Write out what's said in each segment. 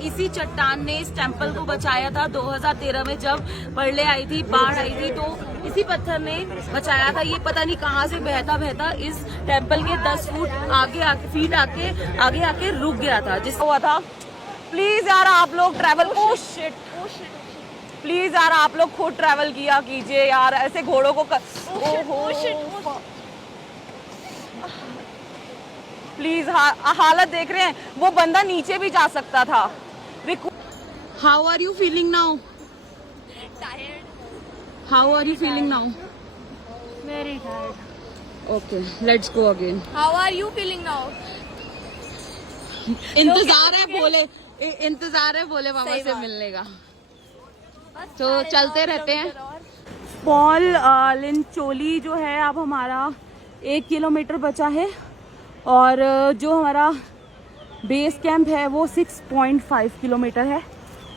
इसी चट्टान ने इस टेम्पल को बचाया था 2013 में जब प्रलय आई थी, बाढ़ आई थी, तो इसी पत्थर ने बचाया था। ये पता नहीं कहाँ से बहता बहता इस टेम्पल के 10 फुट आगे आके रुक गया था, जिसको हुआ था। प्लीज यार आप लोग ट्रैवल प्लीज यार आप लोग खुद ट्रैवल किया कीजिए यार, ऐसे घोड़ों को प्लीज। हालत देख रहे हैं, वो बंदा नीचे भी जा सकता था। How are you feeling now? Tired. How are you feeling now? Very tired. Okay, let's go again. How are you feeling now? इंतजार है बोले बाबा से मिलने का, तो चलते रहते हैं। पॉल लिंचोली जो है, अब हमारा 1 किलोमीटर बचा है और जो हमारा बेस कैंप है वो 6.5 किलोमीटर है,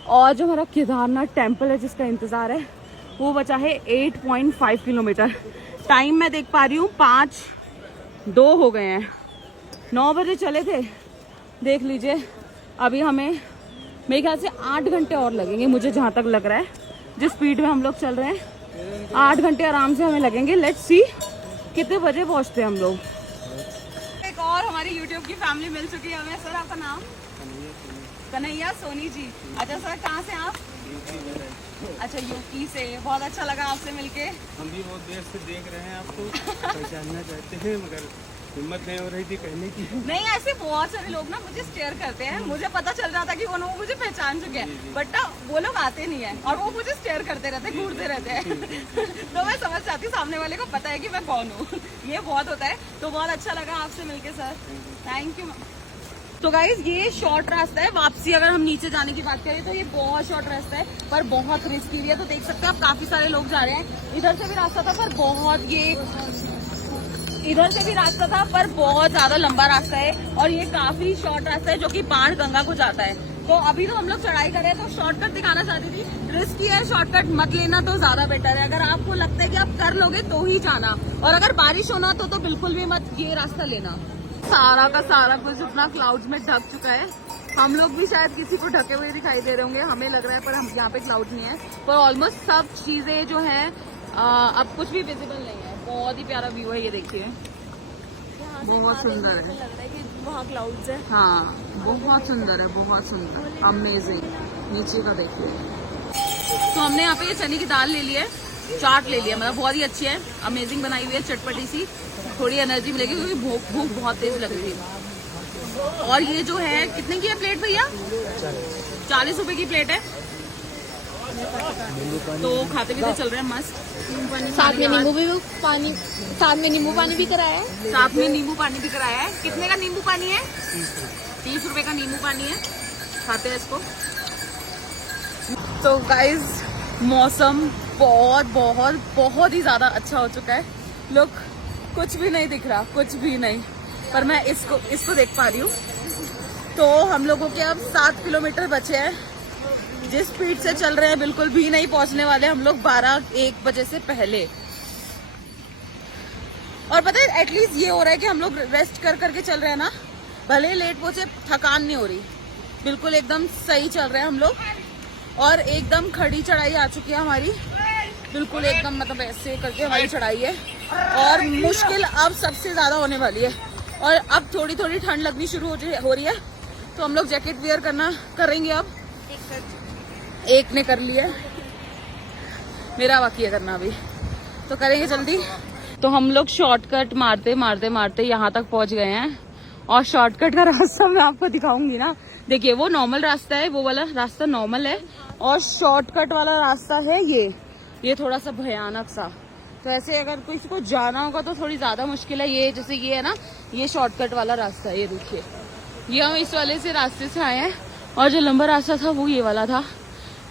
और जो हमारा केदारनाथ टेम्पल है जिसका इंतज़ार है वो बचा है 8.5 किलोमीटर। टाइम मैं देख पा रही हूँ 5:02 हो गए हैं। 9 बजे चले थे, देख लीजिए अभी हमें मेरे ख्याल से 8 घंटे और लगेंगे, मुझे जहाँ तक लग रहा है। जिस स्पीड में हम लोग चल रहे हैं 8 घंटे आराम से हमें लगेंगे। लेट्स सी कितने बजे पहुँचते हैं हम लोग। एक और हमारी यूट्यूब की फैमिली मिल चुकी है हमें। सर आपका नाम? कन्हैया सोनी जी। अच्छा सर, कहाँ से आप? अच्छा, यूपी से। बहुत अच्छा लगा आपसे मिलके। हम भी बहुत देर से देख रहे हैं आपको, पहचानना चाहते हैं मगर हिम्मत नहीं हो रही थी कहने की। नहीं, ऐसे बहुत सारे लोग ना मुझे स्टेयर करते हैं, मुझे पता चल जाता कि वो लोग मुझे पहचान चुके हैं, बट ना वो लोग आते नहीं है और वो मुझे स्टेयर करते रहते, घूरते रहते हैं। तो मैं समझ जाती हूँ सामने वाले को पता है कि मैं कौन हूँ। ये बहुत होता है। तो बहुत अच्छा लगा आपसे मिलके सर, थैंक यू। तो गाइज ये शॉर्ट रास्ता है वापसी। अगर हम नीचे जाने की बात करें तो ये बहुत शॉर्ट रास्ता है, पर बहुत रिस्की भी है। तो देख सकते हैं आप, काफी सारे लोग जा रहे हैं। इधर से भी रास्ता था पर बहुत ज्यादा लंबा रास्ता है, और ये काफी शॉर्ट रास्ता है जो कि बाण गंगा को जाता है। तो अभी तो हम लोग चढ़ाई कर रहे हैं, तो शॉर्टकट दिखाना चाहती थी। रिस्की है, शॉर्टकट मत लेना तो ज्यादा बेटर है। अगर आपको लगता है कि आप कर लोगे तो ही जाना, और अगर बारिश होना तो बिल्कुल भी मत ये रास्ता लेना। सारा का सारा कुछ अपना क्लाउड्स में ढक चुका है। हम लोग भी शायद किसी को ढके हुए दिखाई दे रहे होंगे, हमें लग रहा है, पर हम यहाँ पे क्लाउड नहीं है। पर ऑलमोस्ट सब चीजें जो है अब कुछ भी विजिबल नहीं है। बहुत ही प्यारा व्यू है, ये देखिए, बहुत सुंदर है। लग रहा है कि वहाँ क्लाउड्स है। हाँ, बहुत सुंदर है, बहुत सुंदर, अमेजिंग। नीचे का देखिए। तो हमने यहाँ पे ये चने की दाल ले ली है, चाट ले लिया, मतलब बहुत ही अच्छी है, अमेजिंग बनाई हुई है, चटपटी सी। थोड़ी एनर्जी मिलेगी क्योंकि भूख बहुत तेज लग रही है। और ये जो है कितने की है प्लेट भैया? 40 रुपए की प्लेट है। तो खाते पीते चल रहे हैं मस्त। साथ में नींबू पानी भी कराया है। साथ में नींबू पानी भी कराया है। कितने का नींबू पानी है? 30 रुपए का नींबू पानी है। खाते हैं इसको। तो गाइज मौसम बहुत ही ज्यादा अच्छा हो चुका है। लोग कुछ भी नहीं दिख रहा, कुछ भी नहीं, पर मैं इसको देख पा रही हूँ। तो हम लोगों के अब 7 किलोमीटर बचे हैं। जिस स्पीड से चल रहे हैं बिल्कुल भी नहीं पहुंचने वाले हम लोग 12-1 बजे से पहले। और पता है एटलीस्ट ये हो रहा है कि हम लोग रेस्ट करके चल रहे हैं ना, भले लेट पहुंचे, थकान नहीं हो रही, बिल्कुल एकदम सही चल रहे हैं हम लोग। और एकदम खड़ी चढ़ाई आ चुकी है हमारी, बिल्कुल एकदम मतलब ऐसे करके हमारी चढ़ाई है। और मुश्किल अब सबसे ज्यादा होने वाली है, और अब थोड़ी थोड़ी ठंड लगनी शुरू हो रही है। तो हम लोग जैकेट वेयर करेंगे। अब एक ने कर लिया, मेरा बाकी है करना अभी, तो करेंगे जल्दी। तो हम लोग शॉर्टकट मारते यहाँ तक पहुंच गए हैं। और शॉर्टकट का रास्ता मैं आपको दिखाऊंगी ना। देखिए वो नॉर्मल रास्ता है, वो वाला रास्ता नॉर्मल है, और शॉर्टकट वाला रास्ता है ये थोड़ा सा भयानक सा। तो ऐसे अगर किसी को जाना होगा तो थोड़ी ज्यादा मुश्किल है। ये जैसे ये है ना, ये शॉर्टकट वाला रास्ता है। ये देखिए, ये हम इस वाले से रास्ते से आए हैं, और जो लंबा रास्ता था वो ये वाला था।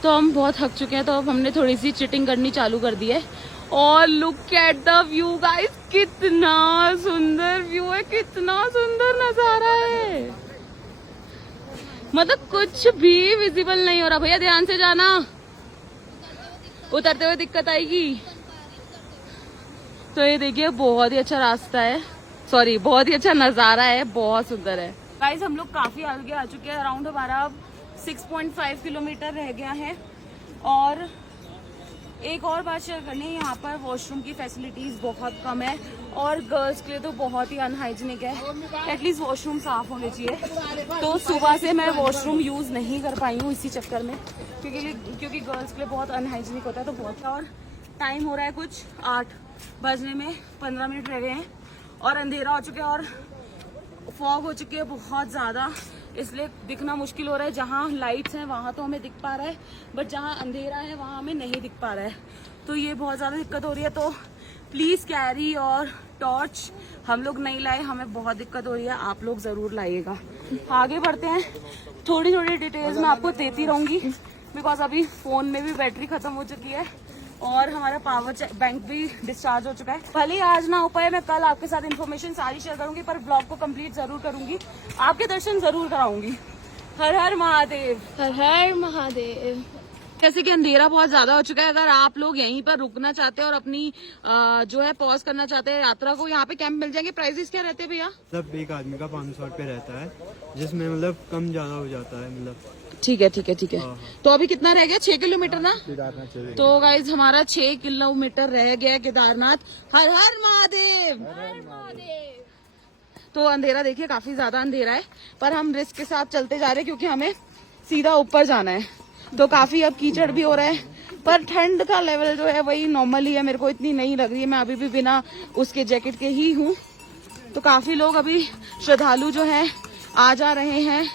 तो हम बहुत थक चुके हैं, तो अब हमने थोड़ी सी चिटिंग करनी चालू कर दी है। और look at the view guys, कितना सुंदर व्यू है, कितना सुंदर नजारा है, मतलब कुछ भी विजिबल नहीं हो रहा। भैया ध्यान से जाना, उतरते हुए दिक्कत आएगी। तो ये देखिए बहुत ही अच्छा रास्ता है, सॉरी बहुत ही अच्छा नजारा है, बहुत सुंदर है। गाइस हम लोग काफी आगे आ चुके हैं। अराउंड हमारा 6.5 किलोमीटर रह गया है। और एक और बात शेयर करनी है, यहाँ पर वॉशरूम की फैसिलिटीज़ बहुत कम है और गर्ल्स के लिए तो बहुत ही अनहाइजीनिक है। एटलीस्ट वॉशरूम साफ होने चाहिए। तो सुबह से मैं वॉशरूम यूज़ नहीं कर पाई हूँ इसी चक्कर में, क्योंकि गर्ल्स के लिए बहुत अनहाइजीनिक होता है। तो बहुत, और टाइम हो रहा है कुछ 8 बजने में 15 मिनट रह गए हैं और अंधेरा हो चुका है और फॉग हो चुकी है बहुत ज़्यादा, इसलिए दिखना मुश्किल हो रहा है। जहाँ लाइट्स हैं वहाँ तो हमें दिख पा रहा है, बट जहाँ अंधेरा है वहाँ हमें नहीं दिख पा रहा है। तो ये बहुत ज़्यादा दिक्कत हो रही है। तो प्लीज़ कैरी और टॉर्च हम लोग नहीं लाए, हमें बहुत दिक्कत हो रही है, आप लोग ज़रूर लाइएगा। आगे बढ़ते हैं, थोड़ी थोड़ी डिटेल्स मैं आपको देती रहूँगी, बिकॉज अभी फ़ोन में भी बैटरी ख़त्म हो चुकी है और हमारा पावर बैंक भी डिस्चार्ज हो चुका है। भले ही आज ना हो पाए, मैं कल आपके साथ इन्फॉर्मेशन सारी शेयर करूंगी, पर ब्लॉग को कंप्लीट जरूर करूंगी, आपके दर्शन जरूर कराऊंगी। हर हर महादेव, हर हर महादेव। जैसे कि अंधेरा बहुत ज्यादा हो चुका है, अगर आप लोग यहीं पर रुकना चाहते हैं और अपनी जो है पॉज करना चाहते हैं यात्रा को, यहाँ पे कैंप मिल जाएंगे। प्राइसेस क्या रहते हैं भैया? मतलब एक आदमी का 500 रुपये रहता है, जिसमें मतलब कम ज्यादा हो जाता है मतलब। ठीक है ठीक है ठीक है। तो अभी कितना रह गया? 6 किलोमीटर ना? तो गाइज हमारा 6 किलोमीटर रह गया केदारनाथ। हर हर महादेव। तो अंधेरा देखिए, काफी ज्यादा अंधेरा है, पर हम रिस्क के साथ चलते जा रहे हैं क्योंकि हमें सीधा ऊपर जाना है। तो काफी अब कीचड़ भी हो रहा है, पर ठंड का लेवल जो है वही नॉर्मल ही है, मेरे को इतनी नहीं लग रही है। मैं अभी भी बिना उसके जैकेट के ही हूँ। तो काफी लोग अभी श्रद्धालु जो है आ जा रहे हैं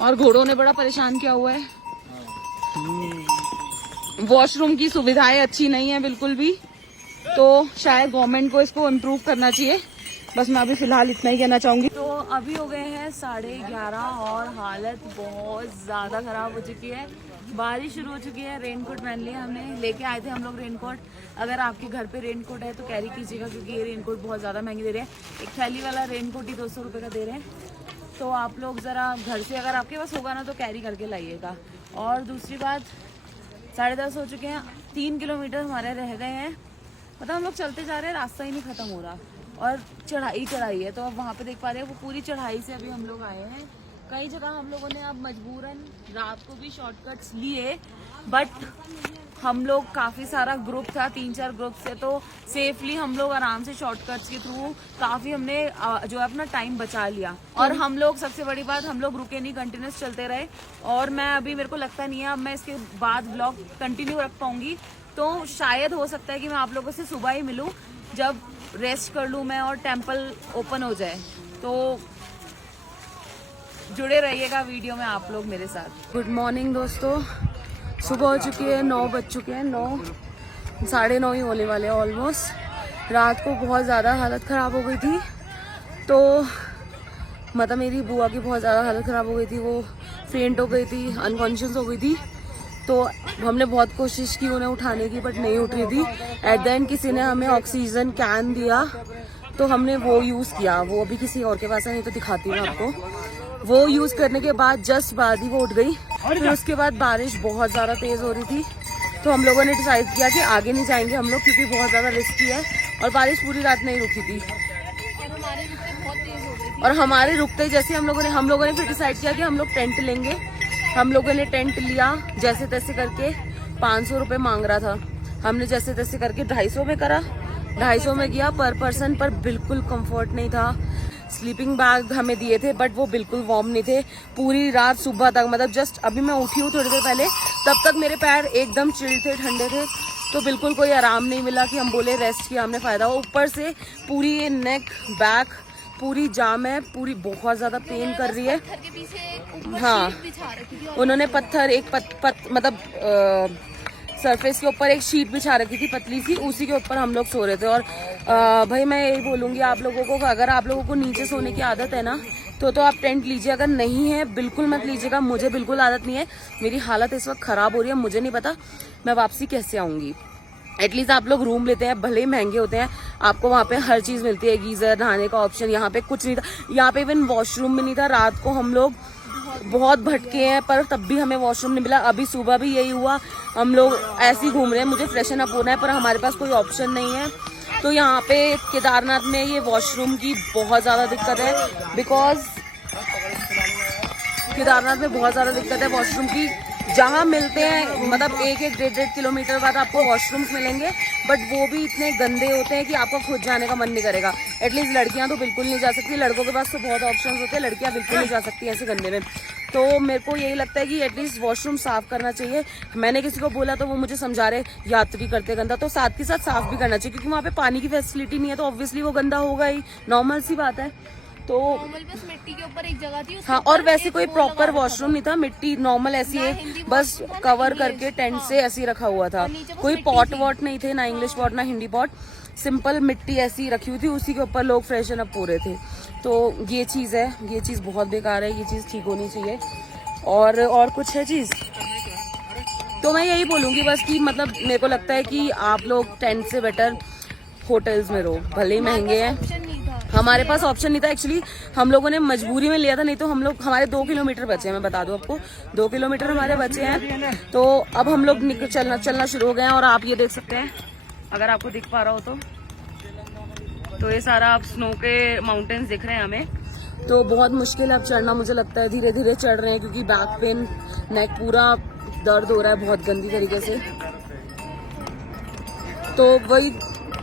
और घोड़ों ने बड़ा परेशान किया हुआ है। वॉशरूम की सुविधाएं अच्छी नहीं है बिल्कुल भी, तो शायद गवर्नमेंट को इसको इम्प्रूव करना चाहिए। बस मैं अभी फिलहाल इतना ही कहना चाहूंगी। तो अभी हो गए हैं 11:30 और हालत बहुत ज्यादा खराब हो चुकी है। बारिश शुरू हो चुकी है। रेनकोट पहन लिया हमने, लेके आए थे हम लोग रेनकोट। अगर आपके घर पे रेनकोट है तो कैरी कीजिएगा, क्योंकि ये रेनकोट बहुत ज्यादा महंगे दे रहे हैं। एक थैली वाला रेनकोट ही 200 रुपये का दे रहे हैं। तो आप लोग ज़रा घर से, अगर आपके पास होगा ना, तो कैरी करके लाइएगा। और दूसरी बात, 10:30 हो चुके हैं, 3 किलोमीटर हमारे रह गए हैं। मतलब हम लोग चलते जा रहे हैं, रास्ता ही नहीं ख़त्म हो रहा और चढ़ाई है। तो अब वहाँ पे देख पा रहे हैं, वो पूरी चढ़ाई से अभी हम लोग आए हैं। कई जगह हम लोगों ने अब मजबूरन रात को भी शॉर्टकट्स लिए, बट हम लोग काफ़ी सारा ग्रुप था, 3-4 ग्रुप से, तो सेफली हम लोग आराम से शॉर्टकट्स के थ्रू काफ़ी हमने जो है अपना टाइम बचा लिया। और हम लोग, सबसे बड़ी बात, हम लोग रुके नहीं, कंटिन्यूस चलते रहे। और मैं अभी, मेरे को लगता नहीं है अब मैं इसके बाद व्लॉग कंटिन्यू रख पाऊंगी। तो शायद हो सकता है कि मैं आप लोगों से सुबह ही मिलूं, जब रेस्ट कर लूं मैं और टेम्पल ओपन हो जाए। तो जुड़े रहिएगा वीडियो में आप लोग मेरे साथ। गुड मॉर्निंग दोस्तों, सुबह हो चुकी है, 9 बज चुके हैं, 9, 9:30 ही होने वाले हैं ऑलमोस्ट। रात को बहुत ज़्यादा हालत ख़राब हो गई थी, तो मतलब मेरी बुआ की बहुत ज़्यादा हालत ख़राब हो गई थी, वो फेंट हो गई थी, अनकॉन्शियस हो गई थी। तो हमने बहुत कोशिश की उन्हें उठाने की, बट नहीं उठ रही थी। एट द एंड किसी ने हमें ऑक्सीजन कैन दिया, तो हमने वो यूज़ किया। वो अभी किसी और के पास है, नहीं तो दिखाती हूँ आपको। वो यूज़ करने के बाद जस्ट बाद ही वो उठ गई। फिर उसके बाद बारिश बहुत ज़्यादा तेज़ हो रही थी, तो हम लोगों ने डिसाइड किया कि आगे नहीं जाएंगे हम लोग, क्योंकि बहुत ज़्यादा रिस्की है। और बारिश पूरी रात नहीं रुकी थी, और हमारे रुकते ही जैसे हम लोगों ने फिर डिसाइड किया कि हम लोग टेंट लेंगे। हम लोगों ने टेंट लिया, जैसे तैसे करके 500 रुपये मांग रहा था। हमने जैसे तैसे करके 250 में करा, 250 में किया पर पर्सन, पर बिल्कुल कंफर्ट नहीं था। स्लीपिंग बैग हमें दिए थे, बट वो बिल्कुल वार्म नहीं थे पूरी रात सुबह तक। मतलब जस्ट अभी मैं उठी हूँ थोड़ी देर पहले, तब तक मेरे पैर एकदम चिल थे, ठंडे थे। तो बिल्कुल कोई आराम नहीं मिला कि हम बोले रेस्ट किया हमने फ़ायदा हो। ऊपर से पूरी ये नेक बैक पूरी जाम है, पूरी बहुत ज़्यादा पेन कर रही है। हाँ, उन्होंने पत्थर एक मतलब सरफेस के ऊपर एक शीट बिछा रखी थी पतली सी, उसी के ऊपर हम लोग सो रहे थे। और भाई मैं यही बोलूँगी आप लोगों को, अगर आप लोगों को नीचे सोने की आदत है ना, तो आप टेंट लीजिए। अगर नहीं है बिल्कुल मत लीजिएगा। मुझे बिल्कुल आदत नहीं है, मेरी हालत इस वक्त ख़राब हो रही है। मुझे नहीं पता मैं वापसी कैसे आऊँगी। एटलीस्ट आप लोग रूम लेते हैं, भले ही महंगे होते हैं, आपको वहाँ पे हर चीज़ मिलती है, गीज़र, नहाने का ऑप्शन। यहाँ पे कुछ नहीं था, यहाँ पे इवन वॉशरूम भी नहीं था। रात को हम लोग बहुत भटके हैं, पर तब भी हमें वॉशरूम नहीं मिला। अभी सुबह भी यही हुआ, हम लोग ऐसे ही घूम रहे हैं, मुझे फ्रेशन अप होना है, पर हमारे पास कोई ऑप्शन नहीं है। तो यहाँ पे केदारनाथ में ये वॉशरूम की बहुत ज़्यादा दिक्कत है, बिकॉज केदारनाथ में बहुत ज्यादा दिक्कत है वॉशरूम की। जहाँ मिलते हैं मतलब 1-1, 1.5 किलोमीटर बाद आपको वॉशरूम्स मिलेंगे, बट वो भी इतने गंदे होते हैं कि आपको खुद जाने का मन नहीं करेगा। एटलीस्ट लड़कियां तो बिल्कुल नहीं जा सकती, लड़कों के पास तो बहुत ऑप्शंस होते हैं, लड़कियां बिल्कुल नहीं जा सकती ऐसे गंदे में। तो मेरे को यही लगता है कि एटलीस्ट वॉशरूम साफ करना चाहिए। मैंने किसी को बोला तो वो मुझे समझा रहे यात्री करते गंदा, तो साथ के साथ साफ भी करना चाहिए, क्योंकि वहाँ पे पानी की फैसिलिटी नहीं है तो ऑब्वियसली वो गंदा होगा ही, नॉर्मल सी बात है। तो नॉर्मल बस मिट्टी के ऊपर एक जगह थी, उसके हाँ, ऊपर और वैसे एक कोई वो प्रॉपर लगा वॉशरूम नहीं था, मिट्टी नॉर्मल ऐसी है, बस कवर करके टेंट से ऐसे ही रखा हुआ था। कोई पॉट वॉट नहीं थे, ना इंग्लिश पॉट ना हिंदी पॉट, सिंपल मिट्टी ऐसी रखी हुई थी, उसी के ऊपर लोग फ्रेशन अप हो रहे थे। तो ये चीज़ है, ये चीज़ बहुत बेकार है, ये चीज़ ठीक होनी चाहिए। और कुछ है चीज़ तो मैं यही बोलूँगी बस कि मतलब मेरे को लगता है कि आप लोग टेंट से बेटर होटल्स में रहो, भले ही महंगे हैं। ऑप्शन नहीं था। हमारे पास ऑप्शन नहीं था एक्चुअली, हम लोगों ने मजबूरी में लिया था, नहीं तो हम लोग हमारे 2 किलोमीटर बचे हैं, मैं बता दूं आपको 2 किलोमीटर हमारे बचे हैं। तो अब हम लोग चलना शुरू हो गए हैं। और आप ये देख सकते हैं, अगर आपको दिख पा रहा हो तो ये सारा आप स्नो के माउंटेन्स दिख रहे हैं हमें। तो बहुत मुश्किल है अब चढ़ना, मुझे लगता है धीरे धीरे चढ़ रहे हैं, क्योंकि बैक पेन, नेक पूरा दर्द हो रहा है बहुत गंदी तरीके से। तो वही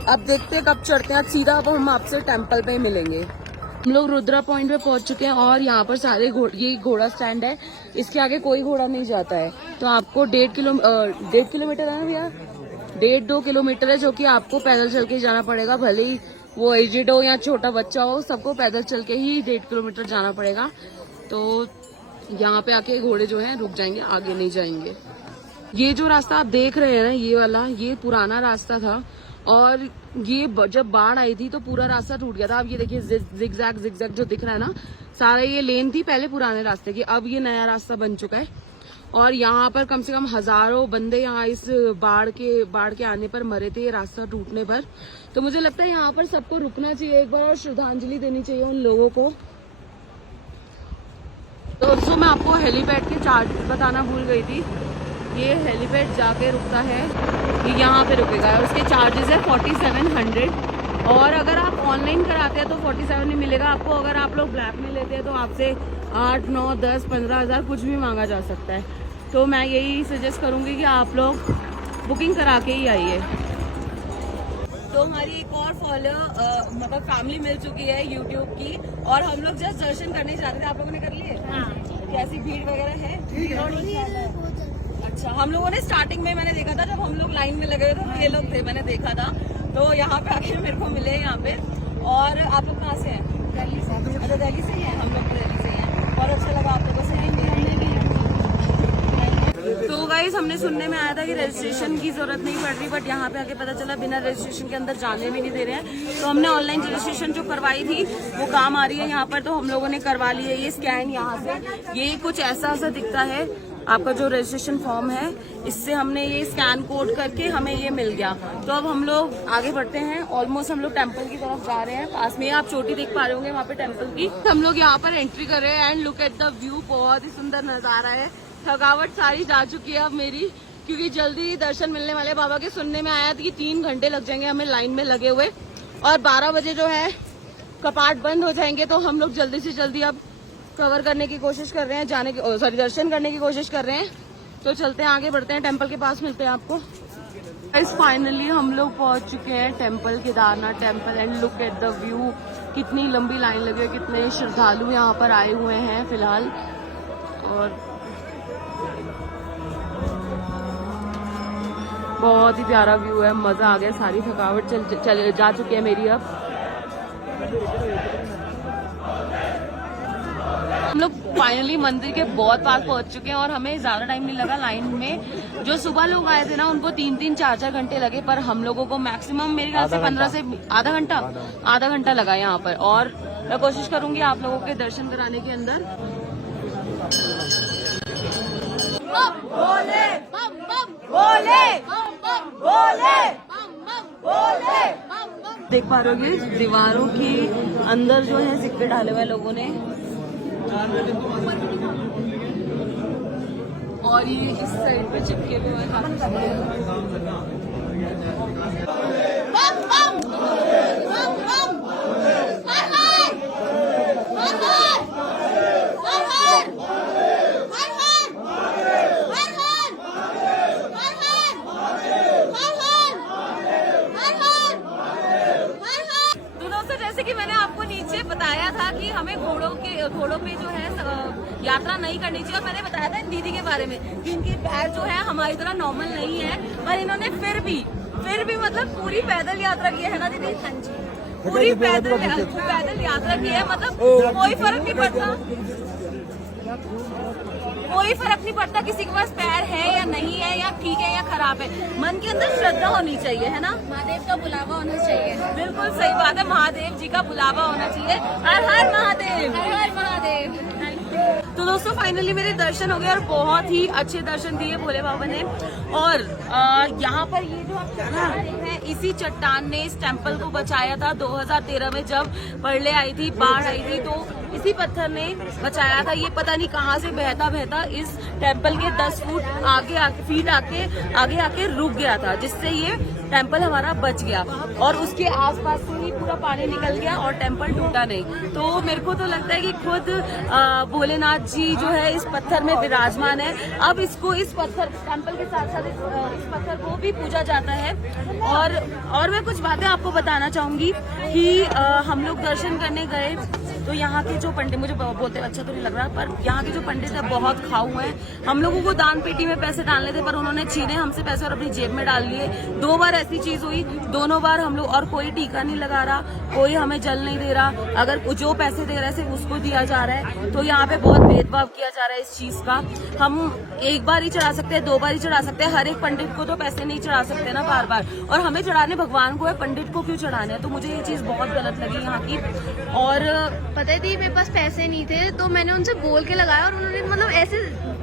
अब देखते हैं कब चढ़ते हैं। सीधा अब हम आपसे टेंपल पे ही मिलेंगे। हम लोग रुद्रा पॉइंट पे पहुंच चुके हैं और यहाँ पर सारे ये घोड़ा स्टैंड है, इसके आगे कोई घोड़ा नहीं जाता है। तो आपको 1.5 किलोमीटर है ना भैया, 1.5-2 किलोमीटर है, जो कि आपको पैदल चल के ही जाना पड़ेगा। भले ही वो एजिड हो या छोटा बच्चा हो, सबको पैदल चल के ही 1.5 किलोमीटर जाना पड़ेगा। तो यहाँ पे आके घोड़े जो है रुक जाएंगे, आगे नहीं जाएंगे। ये जो रास्ता आप देख रहे हैं ना, ये वाला, ये पुराना रास्ता था, और ये जब बाढ़ आई थी तो पूरा रास्ता टूट गया था। अब ये देखिए जिगजैग जो दिख रहा है ना, सारा ये लेन थी पहले पुराने रास्ते की, अब ये नया रास्ता बन चुका है। और यहाँ पर कम से कम हजारों बंदे यहाँ इस बाढ़ के आने पर मरे थे, ये रास्ता टूटने पर। तो मुझे लगता है यहाँ पर सबको रुकना चाहिए एक बार और श्रद्धांजलि देनी चाहिए उन लोगों को। तो दोस्तों मैं आपको हेलीपैड के चार्ज बताना भूल गई थी। ये हेलीपैड जाके रुकता है, ये यहाँ पे रुकेगा और उसके चार्जेस है 4700। और अगर आप ऑनलाइन कराते हैं तो 47 नहीं मिलेगा आपको। अगर आप लोग ब्लैक में लेते हैं तो आपसे 8, 9, 10, 15 हज़ार कुछ भी मांगा जा सकता है। तो मैं यही सजेस्ट करूँगी कि आप लोग बुकिंग करा के ही आइए। तो हमारी एक और फॉलोअर मतलब फैमिली मिल चुकी है यूट्यूब की, और हम लोग जस्ट दर्शन करने जा रहे थे। आप लोगों ने कर लिए? कैसी भीड़ वगैरह है? अच्छा, हम लोगों ने स्टार्टिंग में मैंने देखा था जब हम लोग लाइन में लगे हुए थे तो ये लोग थे, मैंने देखा था। तो यहाँ पे आके मेरे को मिले यहाँ पे। और आप लोग कहाँ से हैं? दिल्ली से। अच्छा, दिल्ली से ही हैं, हम लोग दिल्ली से हैं। और अच्छा लगा आप लोगों से मिलके। तो गाइस हमने सुनने में आया था कि रजिस्ट्रेशन की जरूरत नहीं पड़ रही, बट यहाँ पे आके पता चला बिना रजिस्ट्रेशन के अंदर जाने भी नहीं दे रहे हैं। तो हमने ऑनलाइन रजिस्ट्रेशन जो करवाई थी वो काम आ रही है यहाँ पर, तो हम लोगों ने करवा ली है। ये स्कैन यहाँ से ये कुछ ऐसा दिखता है, आपका जो रजिस्ट्रेशन फॉर्म है, इससे हमने ये स्कैन कोड करके हमें ये मिल गया। तो अब हम लोग आगे बढ़ते हैं। ऑलमोस्ट हम लोग टेंपल की तरफ जा रहे हैं। पास में आप चोटी देख पा रहे होंगे वहाँ पे टेंपल की। हम लोग यहाँ पर एंट्री कर रहे हैं and look at the view, बहुत ही सुंदर नजारा है। थकावट सारी जा चुकी है अब मेरी, क्योंकि जल्दी दर्शन मिलने वाले बाबा के। सुनने में आया था कि 3 घंटे लग जाएंगे हमें लाइन में लगे हुए, और 12 बजे जो है कपाट बंद हो जाएंगे। तो हम लोग जल्दी से जल्दी अब कवर करने की कोशिश कर रहे हैं, दर्शन करने की कोशिश कर रहे हैं। तो चलते हैं, आगे बढ़ते हैं, टेंपल के पास मिलते हैं आपको। फाइनली हम लोग पहुंच चुके हैं temple, Kedarnath temple, and look at the view. कितनी लंबी लाइन लगी है, कितने श्रद्धालु यहाँ पर आए हुए हैं फिलहाल। और बहुत ही प्यारा व्यू है, मजा आ गया, सारी थकावट चल जा चुकी है मेरी अब। हम लोग फाइनली मंदिर के बहुत पास पहुंच चुके हैं और हमें ज्यादा टाइम नहीं लगा लाइन में। जो सुबह लोग आए थे ना उनको 3-3, 4-4 घंटे लगे, पर हम लोगों को मैक्सिमम मेरे ख्याल से 15 से आधा घंटा लगा यहाँ पर। और मैं कोशिश करूंगी आप लोगों के दर्शन कराने के अंदर। बोले बम बम, बोले बम बम, बोले बम बम, बोले बम बम। देख पा रहे होगे दीवारों की अंदर जो है सिक्के डाले हुए लोगों ने, और ये इस साइड पे चिपके हुए हैं। बम बम बम बम, हर हर हर हर हर है यात्रा नहीं करनी चाहिए। और मैंने बताया था इन दीदी के बारे में कि इनके पैर जो है हमारी तरह नॉर्मल नहीं है, पर इन्होंने फिर भी मतलब पूरी पैदल यात्रा की है ना दीदी? हाँ जी, पूरी पैदल यात्रा की है। मतलब कोई फर्क नहीं पड़ता, कोई फर्क नहीं पड़ता किसी के पास पैर है या नहीं है, या ठीक है या खराब है, मन के अंदर श्रद्धा होनी चाहिए, है ना? महादेव का बुलावा होना चाहिए। बिल्कुल सही बात है, महादेव जी का बुलावा होना चाहिए। हर हर महादेव, हर हर महादेव। तो दोस्तों फाइनली मेरे दर्शन हो गए और बहुत ही अच्छे दर्शन दिए भोले बाबा ने। और यहाँ पर ये जो आप चट्टान देख रहे हैं, इसी चट्टान ने इस टेम्पल को बचाया था 2013 में जब प्रलय आई थी, बाढ़ आई थी, तो इसी पत्थर ने बचाया था। ये पता नहीं कहाँ से बहता बहता इस टेम्पल के 10 फीट आगे आके रुक गया था, जिससे ये टेम्पल हमारा बच गया। और उसके आसपास से ही पूरा पानी निकल गया और टेम्पल टूटा नहीं। तो मेरे को तो लगता है कि खुद भोलेनाथ जी जो है इस पत्थर में विराजमान है। अब इसको, इस पत्थर टेम्पल के साथ साथ इस पत्थर को भी पूजा जाता है। और मैं कुछ बातें आपको बताना चाहूंगी कि हम लोग दर्शन करने गए तो यहाँ के जो पंडित, मुझे बोलते अच्छा तो नहीं लग रहा, पर यहाँ के जो पंडित है बहुत खाऊ हैं। हम लोगों को दान पेटी में पैसे डालने थे, पर उन्होंने छीने हमसे पैसे और अपनी जेब में डाल लिए। 2 बार ऐसी चीज हुई, दोनों बार हम लोग, और कोई टीका नहीं लगा रहा, कोई हमें जल नहीं दे रहा। अगर जो पैसे दे रहे सिर्फ उसको दिया जा रहा है। तो यहाँ पे बहुत भेदभाव किया जा रहा है इस चीज का। हम 1 बार ही चढ़ा सकते हैं, 2 बार ही चढ़ा सकते हैं। हर एक पंडित को तो पैसे नहीं चढ़ा सकते ना बार बार, और हमें चढ़ाने भगवान को है, पंडित को क्यों चढ़ाने हैं? तो मुझे ये चीज बहुत गलत लगी यहाँ की। और पता है दी, मेरे पास पैसे नहीं थे तो मैंने उनसे बोल के लगाया, और उन्होंने मतलब ऐसे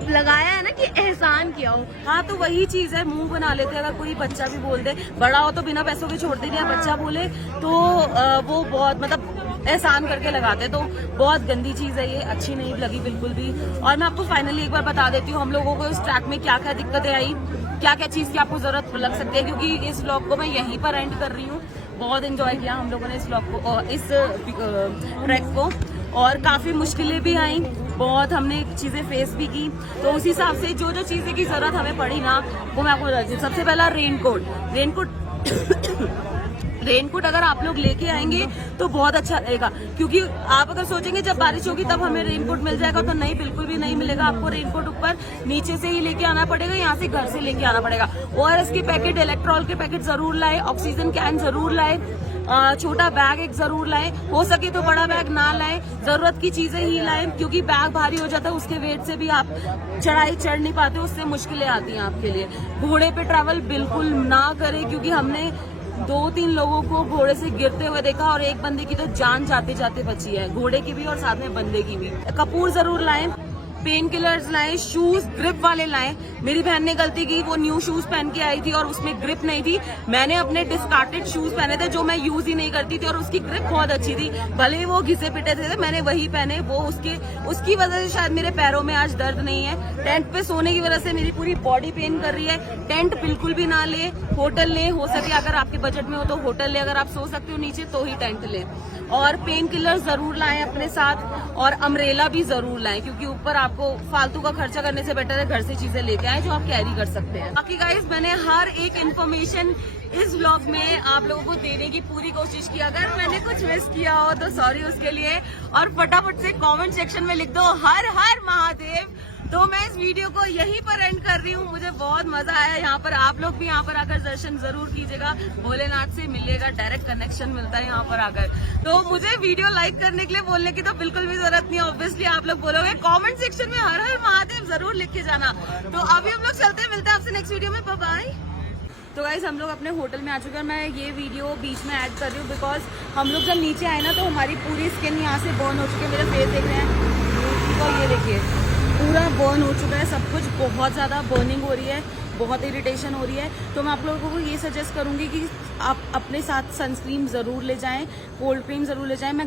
लगाया है ना कि एहसान किया हो। हाँ, तो वही चीज है, मुंह बना लेते हैं। अगर कोई बच्चा भी बोल दे, बड़ा हो तो बिना पैसों के छोड़ देते हैं, बच्चा बोले तो वो बहुत मतलब एहसान करके लगाते हैं। तो बहुत गंदी चीज है ये, अच्छी नहीं लगी बिल्कुल भी। और मैं आपको फाइनली एक बार बता देती हूँ हम लोगों को इस ट्रैक में क्या क्या दिक्कतें आई, क्या क्या चीज की आपको जरूरत लग सकती है, क्योंकि इस व्लॉग को मैं यहीं पर एंड कर रही हूँ। बहुत एंजॉय किया हम लोगों ने इस व्लॉग को, इस ट्रैक को, और काफी मुश्किलें भी आई, बहुत हमने चीजें फेस भी की। तो उस हिसाब से जो जो चीजें की जरूरत हमें पड़ी ना, वो मैं आपको बताती हूँ। सबसे पहला रेनकोट अगर आप लोग लेके आएंगे तो बहुत अच्छा रहेगा, क्योंकि आप अगर सोचेंगे जब बारिश होगी तब हमें रेनकोट मिल जाएगा, तो नहीं, बिल्कुल भी नहीं मिलेगा आपको रेनकोट। ऊपर नीचे से ही लेके आना पड़ेगा, यहाँ से घर से लेके आना पड़ेगा। ORS के पैकेट, इलेक्ट्रॉल के पैकेट जरूर लाए, ऑक्सीजन कैन जरूर लाए, छोटा बैग एक जरूर लाए, हो सके तो बड़ा बैग ना लाए, जरूरत की चीजें ही लाए, क्योंकि बैग भारी हो जाता है, उसके वेट से भी आप चढ़ाई चढ़ नहीं पाते, उससे मुश्किलें आती हैं आपके लिए। घोड़े पे ट्रैवल बिल्कुल ना करें, क्योंकि हमने 2-3 लोगों को घोड़े से गिरते हुए देखा, और एक बंदे की तो जान जाते जाते बची है, घोड़े की भी और साथ में बंदे की भी। कपूर जरूर लाएं, पेन किलर्स लाएं, शूज ग्रिप वाले लाएं। मेरी बहन ने गलती की, वो न्यू शूज पहन के आई थी और उसमें ग्रिप नहीं थी। मैंने अपने डिस्कार्टेड शूज पहने थे जो मैं यूज ही नहीं करती थी, और उसकी ग्रिप बहुत अच्छी थी, भले ही वो घिसे पिटे थे, मैंने वही पहने। वो उसकी वजह से शायद मेरे पैरों में आज दर्द नहीं है। टेंट पे सोने की वजह से मेरी पूरी बॉडी पेन कर रही है। टेंट बिल्कुल भी ना ले, होटल ले, हो सके अगर आपके बजट में हो तो होटल ले, अगर आप सो सकते हो नीचे तो ही टेंट ले। और पेन किलर जरूर लाएं अपने साथ, और अम्ब्रेला भी जरूर लाएं, क्योंकि ऊपर आपको फालतू का खर्चा करने से बेटर है घर से चीजें लेके आए जो आप कैरी कर सकते हैं। बाकी गाइस, मैंने हर एक इन्फॉर्मेशन इस व्लॉग में आप लोगों को देने की पूरी कोशिश की। अगर मैंने कुछ मिस किया हो तो सॉरी उसके लिए, और फटाफट से कमेंट सेक्शन में लिख दो हर हर महादेव। तो मैं इस वीडियो को यहीं पर एंड कर रही हूँ। मुझे बहुत मजा आया यहाँ पर, आप लोग भी यहाँ पर आकर दर्शन जरूर कीजिएगा, भोलेनाथ से मिलिएगा, डायरेक्ट कनेक्शन मिलता है यहाँ पर आकर। तो मुझे वीडियो लाइक करने के लिए बोलने की तो बिल्कुल भी जरूरत नहीं, ऑब्वियसली आप लोग बोलोगे। कमेंट सेक्शन में हर हर महादेव जरूर लिख के जाना। तो अभी हम लोग चलते हैं, मिलते हैं आपसे नेक्स्ट वीडियो में, बाय बाय। तो गाइस, हम लोग अपने होटल में आ चुके हैं। मैं ये वीडियो बीच में ऐड कर रही हूँ बिकॉज हम लोग जब नीचे आए ना तो हमारी पूरी स्किन यहाँ से बर्न हो चुकी है। मेरा फेस देख रहे हैं, तो ये देखिए पूरा बर्न हो चुका है, सब कुछ बहुत ज़्यादा बर्निंग हो रही है, बहुत इरिटेशन हो रही है। तो मैं आप लोगों को ये सजेस्ट करूंगी कि आप अपने साथ सनस्क्रीन ज़रूर ले जाएं, कोल्ड क्रीम ज़रूर ले जाएं। मैं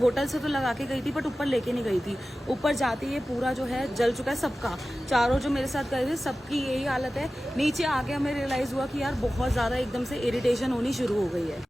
होटल से तो लगा के गई थी, बट ऊपर लेके नहीं गई थी। ऊपर जाते ही पूरा जो है जल चुका है सबका, चारों जो मेरे साथ गए थे सबकी यही हालत है। नीचे आके हमें रियलाइज़ हुआ कि यार बहुत ज़्यादा एकदम से इरिटेशन होनी शुरू हो गई है।